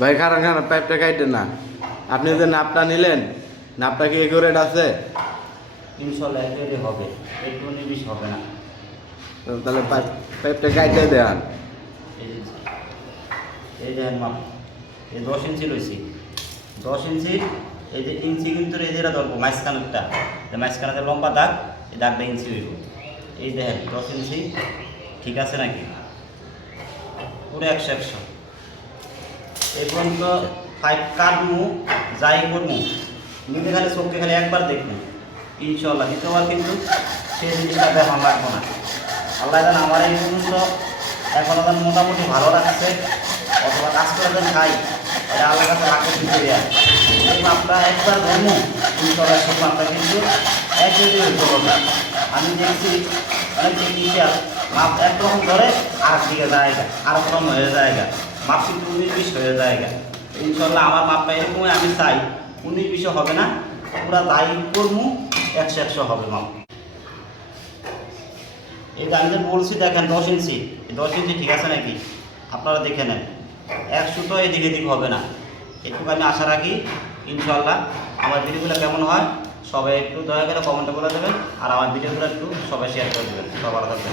ভাই খারাপ খারাপ পাইপটা কাটেন না। আপনি যে নাপটা নিলেন, নাপটা কি একুরেট আছে? ইনশাল্লাহ একেবারে হবে, একটু নিবিশ হবে না। তাহলে পাইপটা কাটে দেন। এই যে এই দেখেন মাপ, এই 10 ইঞ্চি রয়েছে, 10 ইঞ্চি। এই যে ইঞ্চি কিন্তু এই যেটা ধরবো মাঝখানেরটা, মাঝখানে লম্বা দাগ, এই দাগটা ইঞ্চি হইব। এই দেখেন 10 ইঞ্চি ঠিক আছে নাকি? পুরো 100 এই পর্যন্ত পাইপ কাটবো, যাই করবো, নিজে খালি চোখকে খালি একবার দেখবো, ইনশাল্লাহ দ্বিতীয়বার কিন্তু সেই জিনিসটা দেখানো লাগবো না। আল্লাহ জান আমার এই পর্যন্ত এখন যেন মোটামুটি ভালো লাগছে, অথবা কাজ করে যেন খাই, এটা আল্লাহর কাছে লাখো শুকরিয়া। এই মাপটা একবার ধরবো, ইনশাল্লাহ সেই মাপটা কিন্তু একদিকে হইতে হবে। আমি দেখছি অনেক টেকনিশিয়ান মাপ একরকম ধরে আর দিকে জায়গা, আর রকম হয়ে জায়গা, মাপ কিন্তু 19-20 হয়ে জায়গা। ইনশাল্লাহ আমার মাপটা এরকমই আমি চাই, 19-20 হবে না, পুরা দায়ী করবো, 100-100 হবে মাপ। এই আমি যে বলছি দেখেন 10 ইঞ্চি, 10 ইঞ্চি ঠিক আছে নাকি? আপনারা দেখে নেন, 1 সুতো এদিকে এদিক হবে না। এটুকু আমি আশা রাখি। ইনশাল্লাহ আমার ভিডিওগুলো কেমন হয় সবাই একটু দয়া করে কমেন্টে বলে দেবেন, আর আমার ভিডিওগুলো একটু সবাই শেয়ার করে দেবেন। সবার কাছে